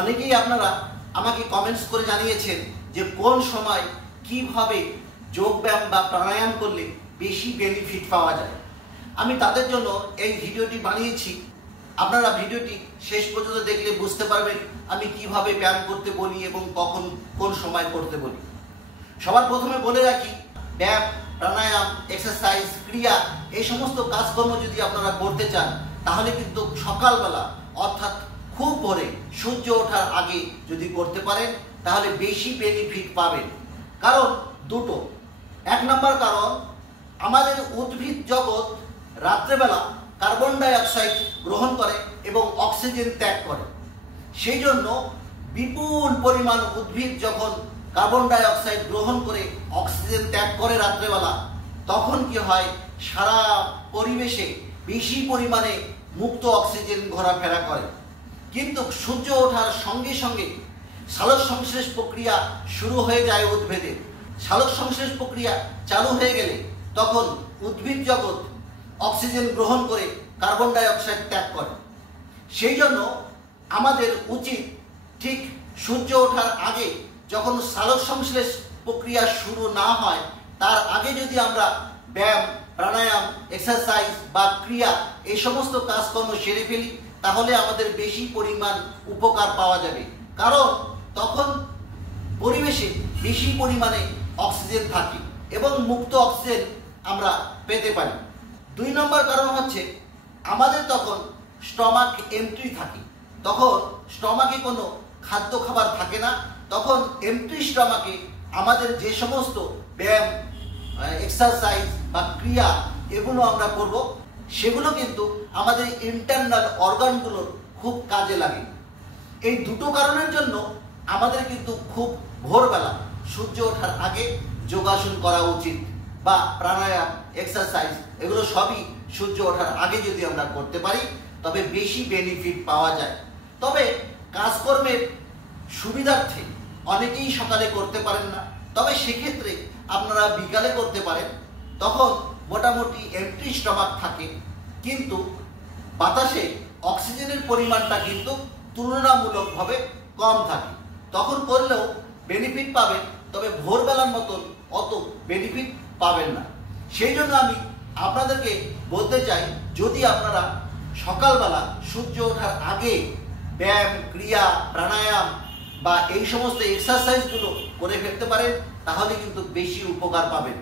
অনেকেই আপনারা আমাকে কমেন্টস করে জানিয়েছেন যে কোন সময় কিভাবে যোগব্যায়াম বা প্রাণায়াম করলে বেশি বেনিফিট পাওয়া যায়। আমি তাদের জন্য এই ভিডিওটি বানিয়েছি। আপনারা ভিডিওটি শেষ পর্যন্ত দেখলে বুঝতে পারবেন আমি কিভাবে ব্যায়াম করতে বলি এবং কখন কোন সময় করতে বলি। সবার প্রথমে বলে রাখি, ব্যায়াম, প্রাণায়াম, এক্সারসাইজ, ক্রিয়া এই সমস্ত কাজকর্ম যদি আপনারা করতে চান তাহলে কিন্তু সকালবেলা অর্থাৎ খুব ভোরে সূর্য ওঠার আগে যদি করতে পারেন তাহলে বেশি বেনিফিট পাবেন। কারণ দুটো। এক নম্বর কারণ, আমাদের উদ্ভিদ জগৎ রাত্রেবেলা কার্বন ডাই অক্সাইড গ্রহণ করে এবং অক্সিজেন ত্যাগ করে। সেই জন্য বিপুল পরিমাণ উদ্ভিদ যখন কার্বন ডাই অক্সাইড গ্রহণ করে অক্সিজেন ত্যাগ করে রাত্রেবেলা, তখন কি হয়, সারা পরিবেশে বেশি পরিমাণে মুক্ত অক্সিজেন ঘোরাফেরা করে। কিন্তু সূর্য ওঠার সঙ্গে সঙ্গে সালোক সংশ্লেষ প্রক্রিয়া শুরু হয়ে যায় উদ্ভিদের। সালোক সংশ্লেষ প্রক্রিয়া চালু হয়ে গেলে তখন উদ্ভিদ জগৎ অক্সিজেন গ্রহণ করে কার্বন ডাই অক্সাইড ত্যাগ করে। সেই জন্য আমাদের উচিত ঠিক সূর্য ওঠার আগে, যখন সালোক সংশ্লেষ প্রক্রিয়া শুরু না হয় তার আগে যদি আমরা ব্যায়াম, প্রাণায়াম, এক্সারসাইজ বা ক্রিয়া এই সমস্ত কাজকর্ম সেরে ফেলি তাহলে আমাদের বেশি পরিমাণ উপকার পাওয়া যাবে। কারণ তখন পরিবেশে বেশি পরিমাণে অক্সিজেন থাকে এবং মুক্ত অক্সিজেন আমরা পেতে পারি। 2 নম্বর কারণ হচ্ছে, আমাদের তখন স্টমাক এমটি থাকে। তখন স্টমাকে কোনো খাদ্য খাবার থাকে না। তখন এমটি স্টমাকে আমাদের যে সমস্ত ব্যায়াম, এক্সারসাইজ বা ক্রিয়া এগুলো আমরা করব, সেগুলো কিন্তু আমাদের ইন্টারনাল অর্গানগুলোর খুব কাজে লাগে। এই দুটো কারণের জন্য আমাদের কিন্তু খুব ভোরবেলা সূর্য ওঠার আগে যোগাসন করা উচিত, বা প্রাণায়াম, এক্সারসাইজ এগুলো সবই সূর্য ওঠার আগে যদি আমরা করতে পারি তবে বেশি বেনিফিট পাওয়া যায়। তবে কাজকর্মের সুবিধার্থে অনেকেই সকালে করতে পারেন না, তবে সেক্ষেত্রে আপনারা বিকালে করতে পারেন। তখন মোটামুটি এমটি স্টমাক থাকে, কিন্তু বাতাসে অক্সিজেনের পরিমাণটা কিন্তু তুলনামূলকভাবে কম থাকে। তখন করলেও বেনিফিট পাবেন, তবে ভোরবেলার মতন অত বেনিফিট পাবেন না। সেই জন্য আমি আপনাদেরকে বলতে চাই, যদি আপনারা সকালবেলা সূর্য ওঠার আগে ব্যায়াম, ক্রিয়া, প্রাণায়াম বা এই সমস্ত এক্সারসাইজগুলো করে ফেলতে পারেন তাহলে কিন্তু বেশি উপকার পাবেন।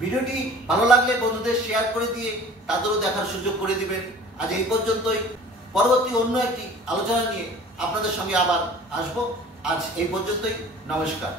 ভিডিওটি ভালো লাগলে বন্ধুদের শেয়ার করে দিয়ে তাদেরও দেখার সুযোগ করে দিবেন। আজ এই পর্যন্তই। পরবর্তী অন্য একটি আলোচনা নিয়ে আপনাদের সঙ্গে আবার আসবো। আজ এই পর্যন্তই। নমস্কার।